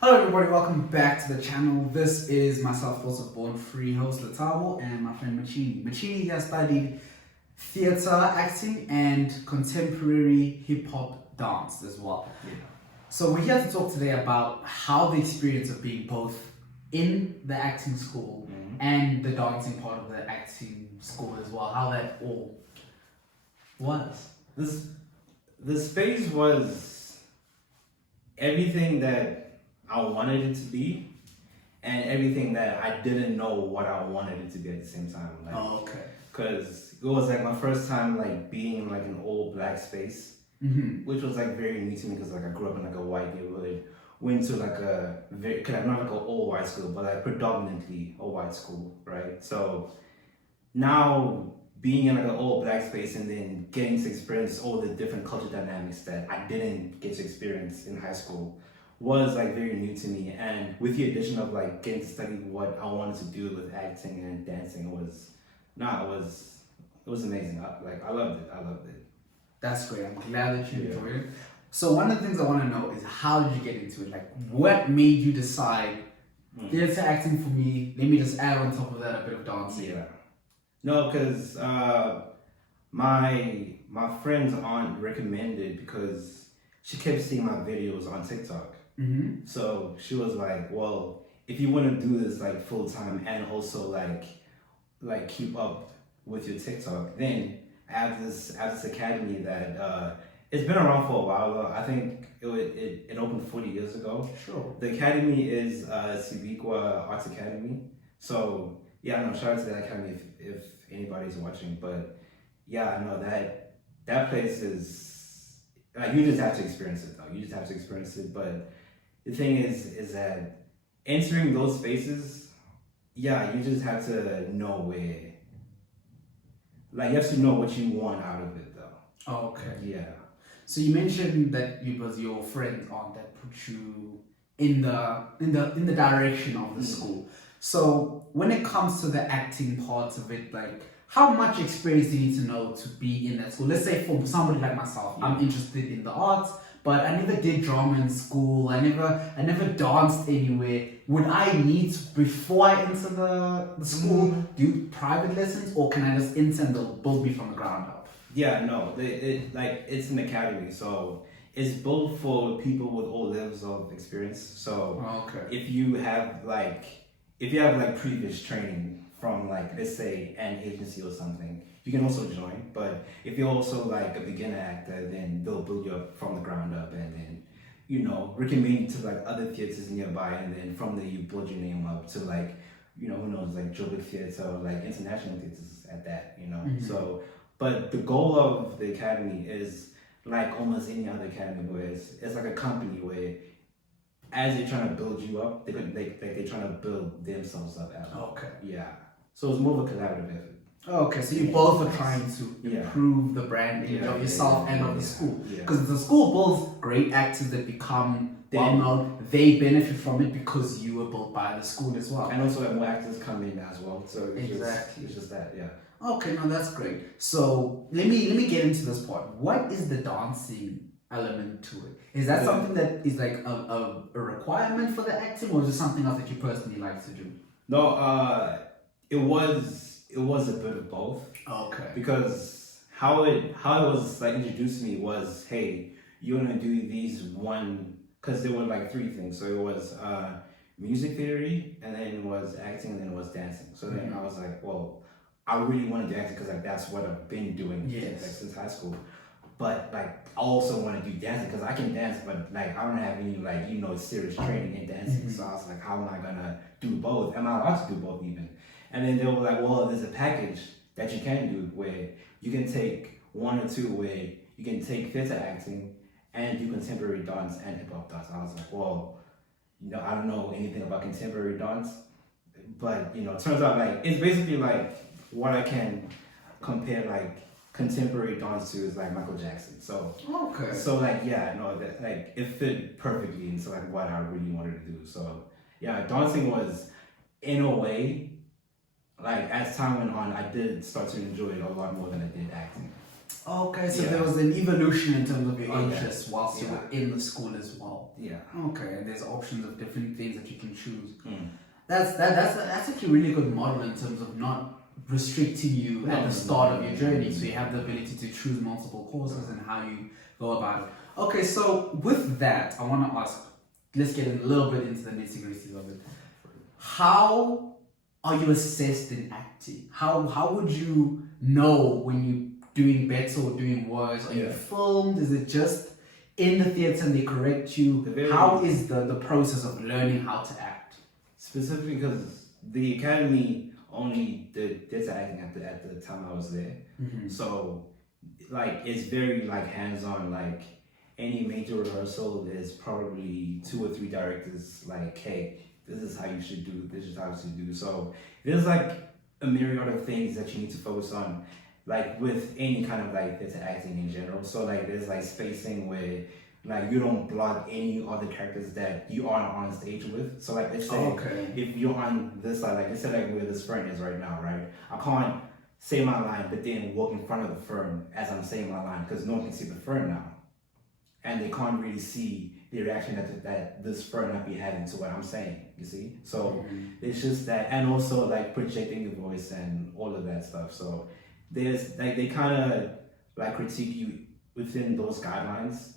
Hello everybody, welcome back to the channel. This is myself, also born free host Latabo, and my friend Machini. Machini has studied theatre acting and contemporary hip hop dance as well. Yeah. So we're here to talk today about how the experience of being both in the acting school and the dancing part of the acting school as well, how that all was. This phase was everything that I wanted it to be, and everything that I didn't know what I wanted it to be at the same time. Like, Okay. Cause it was like my first time like being in like an all black space, which was like very new to me because like I grew up in like a white neighborhood, went to like a very not like an all white school, but like predominantly a white school, right? So now being in like an all black space and then getting to experience all the different culture dynamics that I didn't get to experience in high school was like very new to me. And with the addition of like getting to study what I wanted to do with acting and dancing, it was amazing. I loved it. I loved it. That's great. I'm glad that you enjoyed it. So one of the things I want to know is how did you get into it? Like, what made you decide theatre acting for me? Let me just add on top of that a bit of dancing. Yeah. No, because my friend's aunt recommended because she kept seeing my videos on TikTok. So she was like, "Well, if you want to do this like full time and also like keep up with your TikTok, then I have this academy that it's been around for a while. Though. I think it opened 40 years ago. Sure. The academy is Sibiqua Arts Academy. So yeah, no, shout out to that academy if anybody's watching. But yeah, no, that place is like you just have to experience it though. You just have to experience it. But the thing is that entering those spaces, yeah, you just have to know where. Like you have to know what you want out of it though. Oh, okay. Yeah. So you mentioned that it was your friend's aunt that put you in the direction of the school. So when it comes to the acting part of it, like how much experience do you need to know to be in that school? Let's say for somebody like myself, I'm interested in the arts, but I never did drama in school. I never danced anywhere. Would I need to, before I enter the school, do private lessons, or can I just enter and they'll build me from the ground up? Yeah, no, it's an academy, so it's built for people with all levels of experience. So Okay. if you have like previous training from like let's say an agency or something, you can also join. But if you're also like a beginner actor, then they'll build you up from the ground up and then recommend you to like other theaters nearby, and then from there you build your name up to like who knows like Joburg Theatre or like international theaters at that. So but the goal of the academy is like almost any other academy where it's like a company where as they're trying to build you up, they're trying to build themselves up as well. Okay. Yeah. So it's more of a collaborative effort. Okay, so you both are trying to improve the brand image of yourself and of the school. Because the school builds great actors that become well known. They benefit from it because you were built by the school as well. And also more actors come in as well. So it's just that, yeah. Okay, no, that's great. So let me get into this part. What is the dancing element to it? Is that something that is like a requirement for the acting, or is it something else that you personally like to do? No, it was a bit of both. Okay. Because how it was like introduced to me was, hey, you're gonna do these because there were like three things. So it was music theory, and then it was acting, and then it was dancing. So then I was like, well, I really want to do acting because like that's what I've been doing since high school. But like I also want to do dancing because I can dance, but like I don't have any like serious training in dancing. So I was like, how am I gonna do both? Am I allowed to do both even? And then they were like, well, there's a package that you can do where you can take one or two where you can take theater acting and do contemporary dance and hip hop dance. I was like, well, I don't know anything about contemporary dance, but it turns out like it's basically like what I can compare like contemporary dance to is like Michael Jackson. So like that like it fit perfectly into like what I really wanted to do. So yeah, dancing was in a way like as time went on, I did start to enjoy it a lot more than I did acting. Okay, so Yeah. there was an evolution in terms of your Oh, yeah. interests whilst you Yeah. were in the school as well. Yeah. Okay, and there's options of different things that you can choose. Mm. That's actually a really good model in terms of not restricting you at the start of your journey. So you have the ability to choose multiple courses and how you go about it. Okay, so with that, I want to ask. Let's get a little bit into the nitty gritty of it. How are you assessed in acting? How would you know when you're doing better or doing worse? Are you Yeah. filmed? Is it just in the theater and they correct you? very- How is the process of learning how to act? Specifically because the academy only did theater acting at the time I was there. So like it's very like hands-on. Like any major rehearsal is probably 2 or 3 directors like, hey, this is how you should do, this is how you should do. So there's like a myriad of things that you need to focus on, like with any kind of like theater acting in general. So like there's like spacing where like you don't block any other characters that you are on stage with. So like let's say if you're on this side, like let's say like where this friend is right now, right? I can't say my line but then walk in front of the firm as I'm saying my line because no one can see the firm now. And they can't really see the reaction that this firm might be having to what I'm saying, you see? So it's just that, and also like projecting your voice and all of that stuff. So there's like, they kind of like critique you within those guidelines,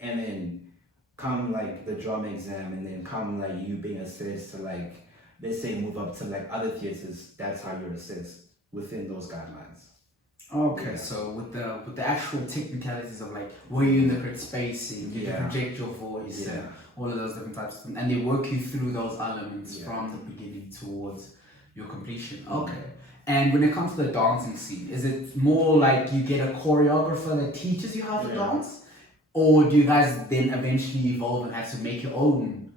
and then come like the drama exam, and then come like you being assessed to like, let's say move up to like other theaters, that's how you're assessed within those guidelines. Okay, Yeah. so with the actual technicalities of like were you in the correct spacing, did you Yeah. project your voice, Yeah. and all of those different types of things, and they work you through those elements Yeah. from the beginning towards your completion. Okay. And when it comes to the dancing scene, is it more like you get a choreographer that teaches you how to Yeah. dance? Or do you guys then eventually evolve and have to make your own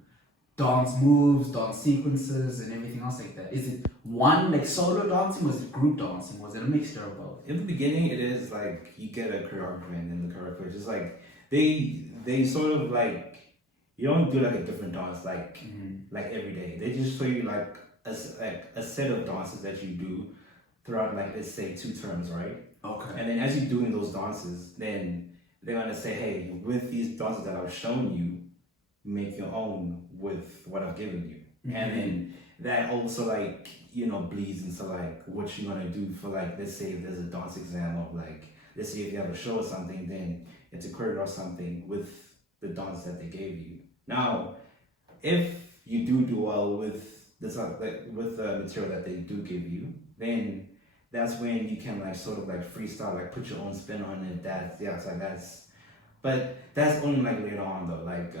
dance moves, dance sequences, and everything else like that? Is it one like solo dancing? Was it group dancing? Was it a mixture of both? In the beginning, it is like you get a choreographer, and then the choreographer just like they sort of like, you don't do like a different dance like every day. They just show you like a set of dances that you do throughout like let's say 2 terms, right? Okay. And then as you're doing those dances, then they're gonna say, hey, with these dances that I've shown you, make your own with what I've given you. And then that also like, you know, bleeds into like what you're gonna do for like, let's say if there's a dance exam of like, let's say if you have a show or something, then you have to choreograph something with the dance that they gave you. Now, if you do well with this with the material that they do give you, then that's when you can like sort of like freestyle, like put your own spin on it. But that's only like later on though. Like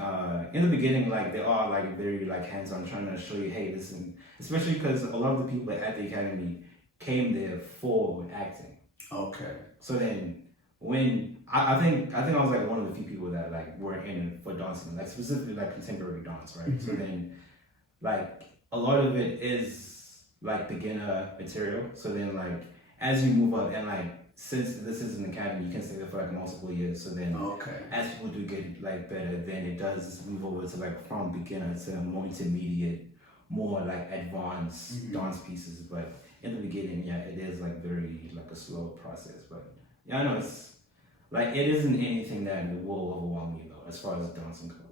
in the beginning, like they are like very like hands-on, trying to show you, hey, listen. Especially because a lot of the people at the academy came there for acting. Okay. So then when I think I was like one of the few people that like were in it for dancing, like specifically like contemporary dance, right? So then like a lot of it is like beginner material. So then like as you move up, and like since this is an academy, you can stay there for like multiple years. So then as people do get like better, then it does move over to like from beginner to more intermediate, more like advanced dance pieces. But in the beginning, yeah, it is like very like a slow process. But yeah, I know it's like it isn't anything that will overwhelm you though, as far as dancing goes.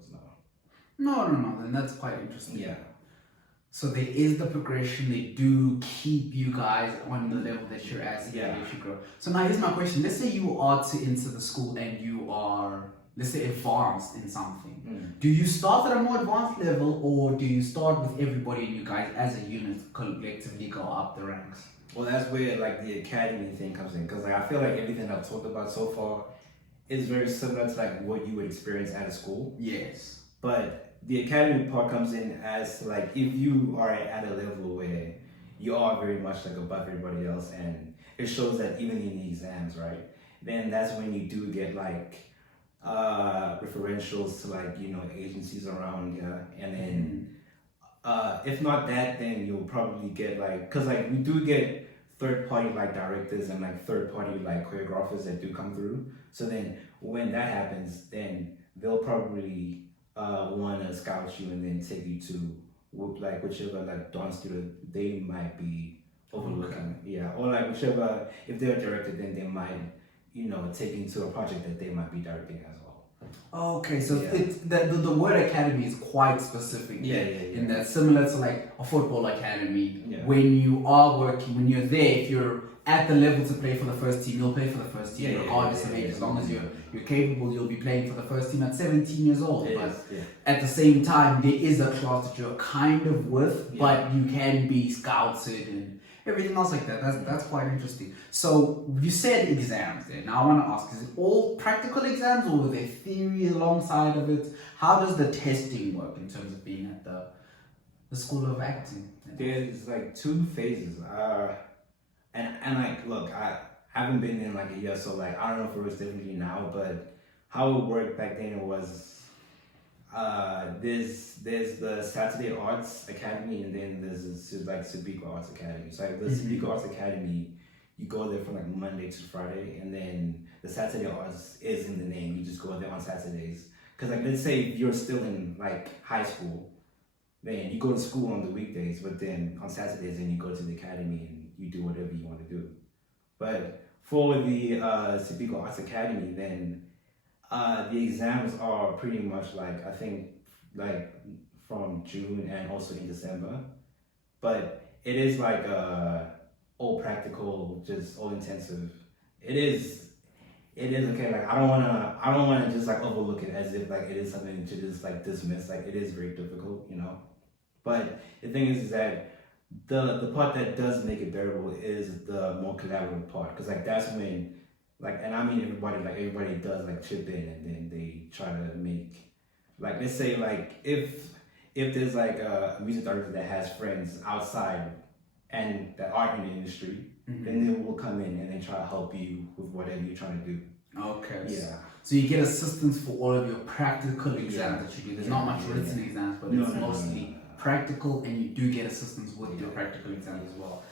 No. Then that's quite interesting. Yeah. So there is the progression. They do keep you guys on the level that you're at, so they let you grow. So now here's my question. Let's say you are to enter the school and you are, let's say, advanced in something. Do you start at a more advanced level, or do you start with everybody and you guys as a unit collectively go up the ranks? Well, that's where like the academy thing comes in, because like I feel like everything I've talked about so far is very similar to like what you would experience at a school. Yes. But the academy part comes in as like if you are at a level where you are very much like above everybody else, and it shows that even in the exams, right? Then that's when you do get like referentials to like, you know, agencies around, and then if not that, then you'll probably get like, because like we do get third party like directors and like third party like choreographers that do come through. So then when that happens, then they'll probably want to scout you and then take you to like whichever like dance studio they might be overlooking. Yeah, or like whichever, if they're a director, then they might, take you to a project that they might be directing as well. Okay, so Yeah. the word academy is quite specific. Yeah, yeah, yeah. In that, similar to like a football academy, Yeah. when you are working, when you're there, if you're at the level to play for the first team, you'll play for the first team, Yeah, yeah, regardless yeah, of yeah, age. yeah. As long as you're capable, you'll be playing for the first team at 17 years old. It But is, yeah. at the same time, there is a class that you're kind of with, Yeah. but you can be scouted and everything else like that. That's quite interesting. So you said exams there. Now I want to ask: is it all practical exams, or were there theory alongside of it? How does the testing work in terms of being at the School of Acting? There's like two phases. And like, look, I haven't been in like a year, so like I don't know if it was differently now, but how it worked back then was there's the Saturday Arts Academy, and then there's like Subiko Arts Academy. So like the Subiko Arts Academy, you go there from like Monday to Friday, and then the Saturday Arts is in the name. You just go there on Saturdays. Cause like let's say you're still in like high school, then you go to school on the weekdays, but then on Saturdays then you go to the academy and you do whatever you want to do. But for the Subiko Arts Academy, then the exams are pretty much like I think like from June and also in December, but it is like all practical, just all intensive. It is okay. Like I don't wanna just like overlook it as if like it is something to just like dismiss. Like it is very difficult, But the thing is that the part that does make it bearable is the more collaborative part, because like that's when like, and I mean everybody does like chip in, and then they try to make, like, let's say like if there's like a music director that has friends outside and that aren't in the industry, then they will come in and they try to help you with whatever you're trying to do. Okay. Yeah. So you get assistance for all of your practical exams that you do. There's not much Yeah, written exams, but it's mostly practical, and you do get assistance with your practical exams as well.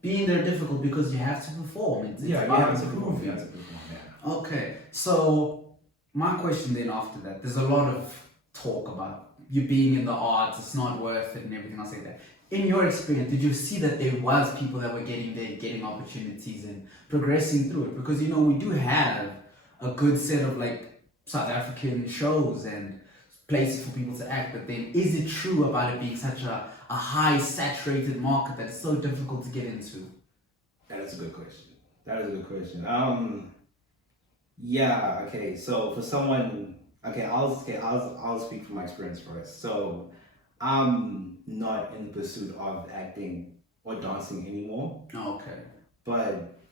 Being there difficult because you have to perform. It's You have to prove. it. You have to perform. Yeah. Okay, so my question then after that, there's a lot of talk about you being in the arts, it's not worth it and everything else like that. In your experience, did you see that there was people that were getting there, getting opportunities and progressing through it? Because we do have a good set of like South African shows and places for people to act, but then is it true about it being such a high saturated market that it's so difficult to get into? That is a good question. Yeah. Okay. So for someone, I'll speak from my experience first. So I'm not in the pursuit of acting or dancing anymore. Okay. But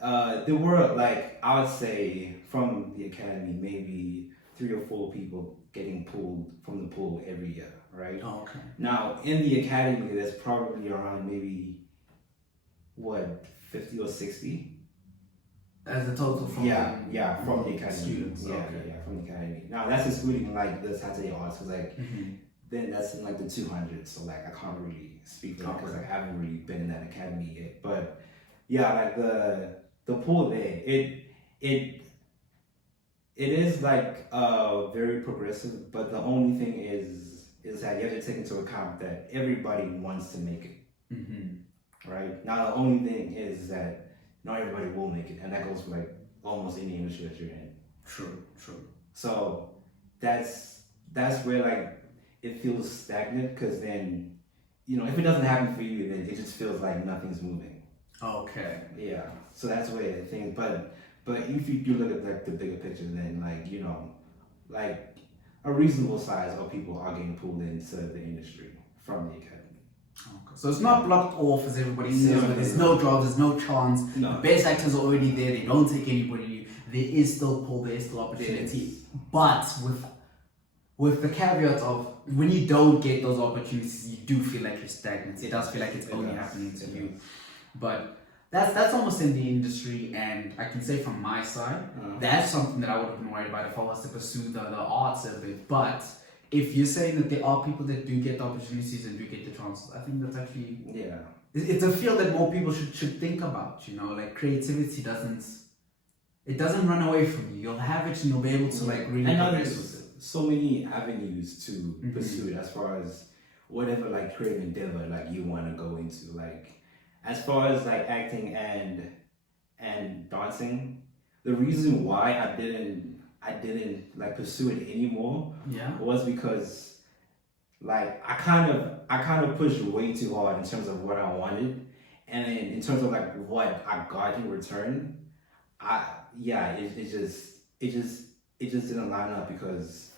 there were like, I would say from the academy, maybe 3 or 4 people getting pulled from the pool every year, right? Okay. Now in the academy, there's probably around maybe 50 or 60. As a total from from the academy. students. Yeah, Okay. yeah, from the academy. Now that's excluding like the Saturday Arts, because like Mm-hmm. then that's in like the 200s. So like I can't really speak for that because like I haven't really been in that academy yet. But yeah, like the pool there, it is like very progressive. But the only thing is that you have to take into account that everybody wants to make it. Mm-hmm. Right? Now the only thing is that not everybody will make it, and that goes for like almost any industry that you're in. True. So that's where like it feels stagnant, because then if it doesn't happen for you, then it just feels like nothing's moving. Okay. Yeah. So that's where things. But if you do look at like the bigger picture, then like a reasonable size of people are getting pulled into the industry from the academy. Okay. So it's not blocked off as everybody says, but there's no jobs, there's no chance. No. The best actors are already there, they don't take anybody new. There is still pull, there is still opportunity. But with the caveat of when you don't get those opportunities, you do feel like you're stagnant. It does feel like it's only happening to you. But that's almost in the industry, and I can say from my side, that's something that I would have been worried about if I was to pursue the arts a bit. But if you're saying that there are people that do get the opportunities and do get the chances, I think that's actually it's a field that more people should think about. Like creativity doesn't run away from you. You'll have it and you'll be able to like really progress with it. So many avenues to pursue it, as far as whatever like creative endeavor like you want to go into. Like as far as like acting and dancing, the reason why I didn't like pursue it anymore Yeah. was because like I kind of pushed way too hard in terms of what I wanted, and then in terms of like what I got in return, I yeah it just didn't line up because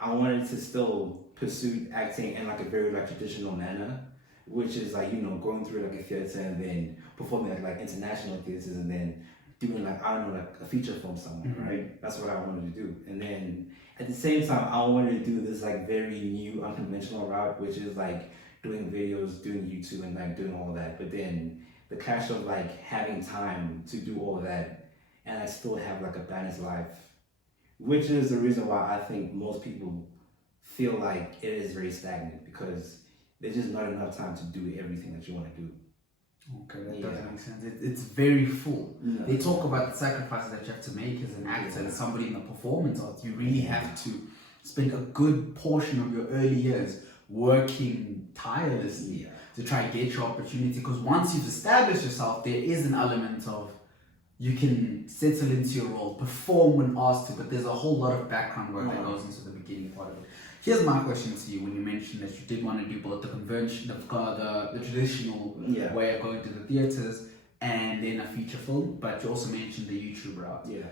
I wanted to still pursue acting in like a very like traditional manner, which is like going through like a theater and then performing at like international theaters and then doing like I don't know like a feature film somewhere, right? That's what I wanted to do, and then at the same time I wanted to do this like very new unconventional route, which is like doing videos, doing YouTube, and like doing all that. But then the clash of like having time to do all of that, and I still have like a balanced life, which is the reason why I think most people feel like it is very stagnant because there's just not enough time to do everything that you want to do. Okay, that Yeah. does make sense. It's very full. Yeah. They talk about the sacrifices that you have to make as an actor and somebody in the performance art. You really have to spend a good portion of your early years working tirelessly to try and get your opportunity. Because once you've established yourself, there is an element of you can settle into your role, perform when asked to, but there's a whole lot of background work that goes into the beginning part of it. Here's my question to you: when you mentioned that you did want to do both the convention, the traditional way of going to the theaters, and then a feature film, but you also mentioned the YouTube route. Yeah.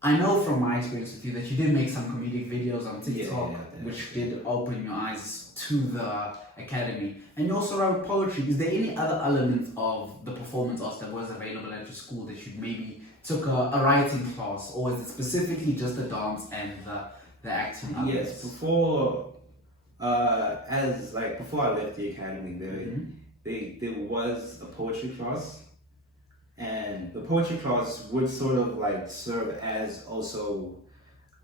I know from my experience with you that you did make some comedic videos on TikTok, Yeah. which did open your eyes to the academy. And you also wrote poetry. Is there any other element of the performance arts that was available at your school that you maybe took a writing class, or is it specifically just the dance and the acting elements? Yes, before before I left the academy, there was a poetry class, and the poetry class would sort of like serve as also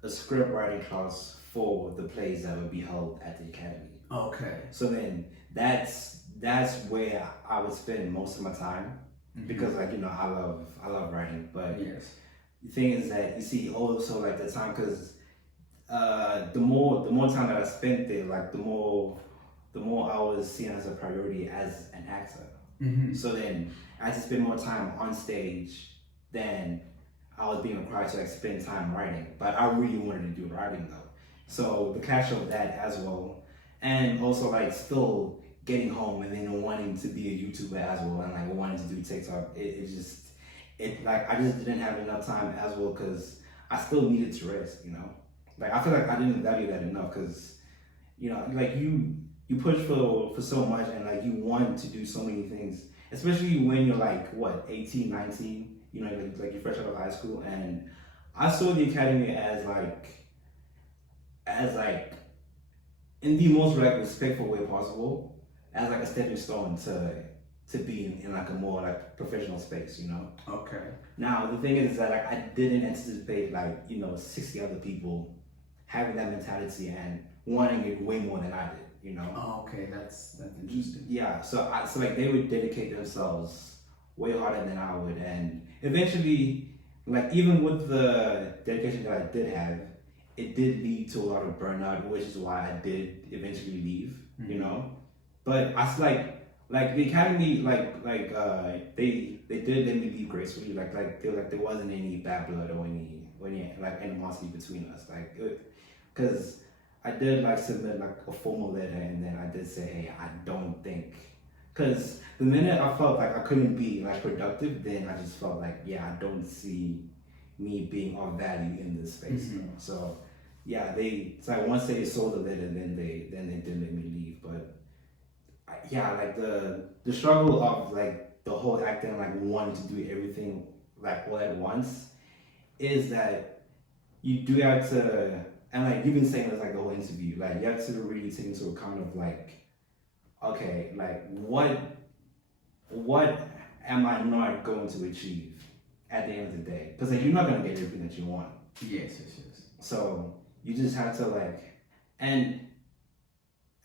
a script writing class for the plays that would be held at the academy. Okay. So then that's where I would spend most of my time because like I love writing, but yes, the thing is that you see also like the time because the more time that I spent there, like the more I was seen as a priority as an actor. So then I had to spend more time on stage than I was being required to like spend time writing. But I really wanted to do writing though. So the clash of that as well, and also like still getting home and then wanting to be a YouTuber as well, and like wanting to do TikTok. I just didn't have enough time as well because I still needed to rest. Like I feel like I didn't value that enough because like you push for so much and like you want to do so many things, especially when you're like what 18, 19, like you're fresh out of high school. And I saw the academy as like in the most like respectful way possible, as like a stepping stone to be in like a more like professional space. Okay. Now the thing is that like I didn't anticipate like 60 other people having that mentality and wanting it way more than I did. Oh, okay, that's interesting. Yeah, so like they would dedicate themselves way harder than I would, and eventually, like even with the dedication that I did have, it did lead to a lot of burnout, which is why I did eventually leave. But I like the academy, they did let me leave gracefully. Like there wasn't any bad blood or any like animosity between us. Like because I did like submit like a formal letter, and then I did say, hey, I don't think, because the minute I felt like I couldn't be like productive, then I just felt like I don't see me being of value in this space. So once they saw the letter, then they did let me leave. But like the struggle of like the whole acting, like wanting to do everything like all at once, is that you do have to. And like you've been saying this like the whole interview, like you have to really take into account of like, okay, like what am I not going to achieve at the end of the day? Because like you're not gonna get everything that you want. Yes. So you just have to like, and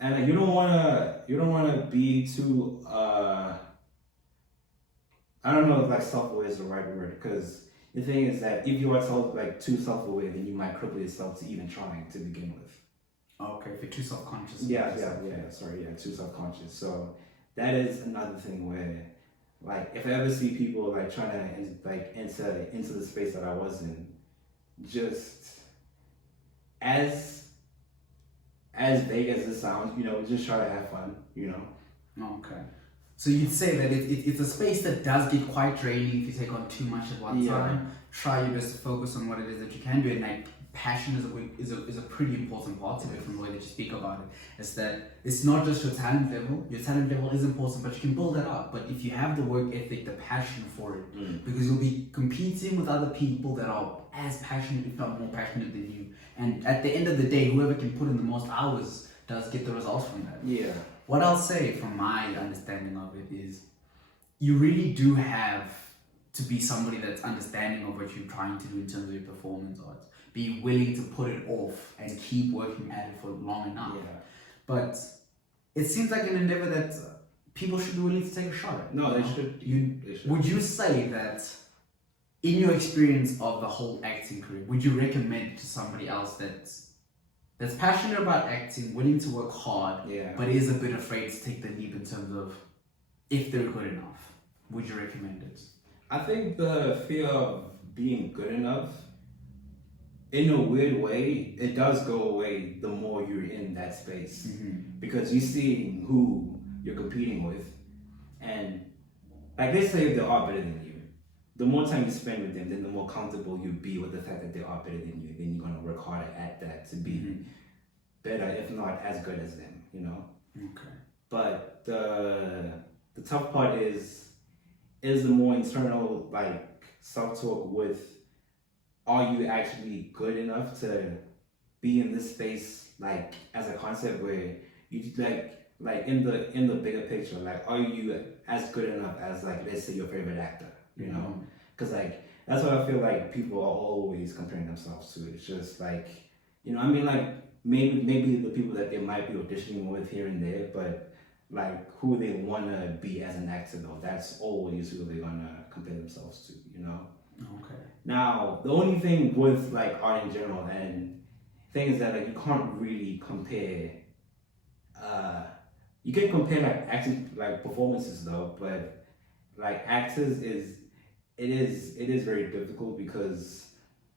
like you don't wanna be too I don't know if like self-aware is the right word, because the thing is that if you are too self-aware, then you might cripple yourself to even trying to begin with. Okay, if you're too self-conscious. Too self-conscious. So that is another thing where, like if I ever see people like trying to into the space that I was in, just as as vague as it sounds, just try to have fun, Okay. So you'd say that it's a space that does get quite draining if you take on too much at one Yeah. time. Try your best to focus on what it is that you can do, and like passion is a pretty important part of it from the way that you speak about it. Is that it's not just your talent level. Your talent level is important, but you can build that up. But if you have the work ethic, the passion for it, because you'll be competing with other people that are as passionate, if not more passionate than you. And at the end of the day, whoever can put in the most hours does get the results from that. Yeah. What I'll say from my understanding of it is you really do have to be somebody that's understanding of what you're trying to do in terms of your performance arts. Be willing to put it off and keep working at it for long enough. Yeah. But it seems like an endeavor that people should be willing to take a shot at. No, you they know? should. They should. Would you say that in your experience of the whole acting career, would you recommend it to somebody else that's passionate about acting, willing to work hard, Yeah. but is a bit afraid to take the leap in terms of if they're good enough? Would you recommend it? I think the fear of being good enough, in a weird way, it does go away the more you're in that space. Because you see who you're competing with, and like let's say they are better than you. The more time you spend with them, then the more comfortable you'll be with the fact that they are better than you. Then you're gonna work harder at that to be better, if not as good as them. Okay. But the tough part is the more internal like self-talk with, are you actually good enough to be in this space, like as a concept where you like in the bigger picture, like are you as good enough as like let's say your favorite actor, because like that's what I feel like people are always comparing themselves to. It's just like I mean like maybe the people that they might be auditioning with here and there, but like who they wanna be as an actor though, that's always who they're gonna compare themselves to, Okay. Now, the only thing with like art in general and things that like you can't really compare. You can compare like acting like performances though, but like actors it is very difficult because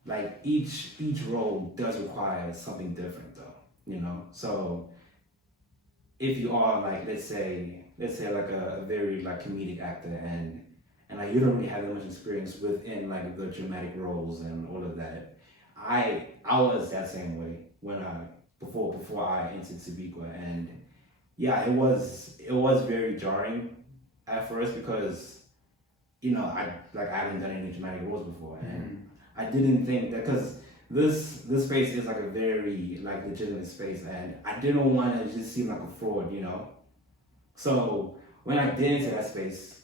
like each role does require something different though, So if you are like let's say like a very like comedic actor and like you don't really have that much experience within like the dramatic roles and all of that. I was that same way when I before I entered Sibiqua, and yeah, it was very jarring at first because I haven't done any dramatic roles before, and I didn't think that because this space is like a very like legitimate space, and I didn't want to just seem like a fraud, So when I did enter that space,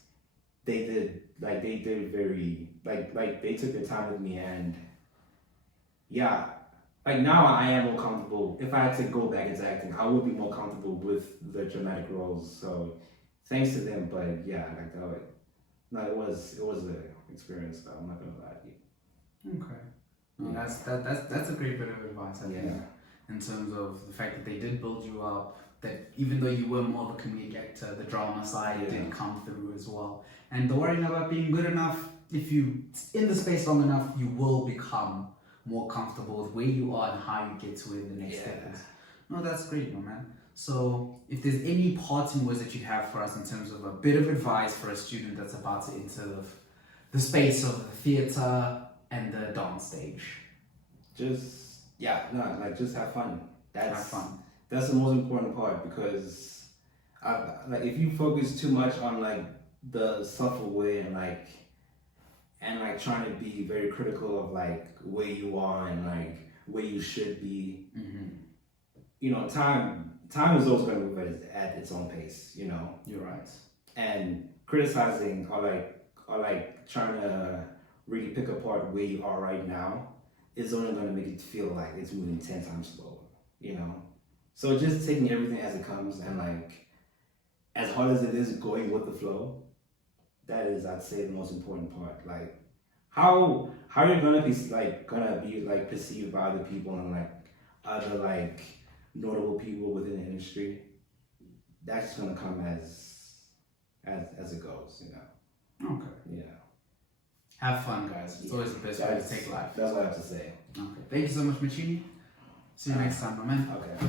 they did very like they took their time with me, and yeah, like now I am more comfortable. If I had to go back into acting, I would be more comfortable with the dramatic roles. So thanks to them, but yeah, like it was an experience though. I'm not gonna lie to you. Okay. No, that's a great bit of advice, I think, in terms of the fact that they did build you up, that even though you were more of a comedic actor, the drama side did come through as well. And don't worry about being good enough. If you in the space long enough, you will become more comfortable with where you are and how you get to where the next step is. No, that's great, my man. So if there's any parting words that you have for us in terms of a bit of advice for a student that's about to enter the space of the theatre and the dance stage. Just have fun. Have fun. That's the most important part, because like if you focus too much on like the self-aware and like trying to be very critical of like where you are and like where you should be, time is always going to move at its own pace. You're right. And criticizing or like trying to really pick apart where you are right now is only going to make it feel like it's moving 10 times slower. So just taking everything as it comes, and like as hard as it is going with the flow, that is, I'd say, the most important part. Like how you're gonna be perceived by other people and like other like notable people within the industry. That's just gonna come as it goes. Okay. Yeah. Have fun, guys. It's always the best way to take life. That's what I have to say. Okay. Thank you so much, Machini. See you next time, my man. Okay.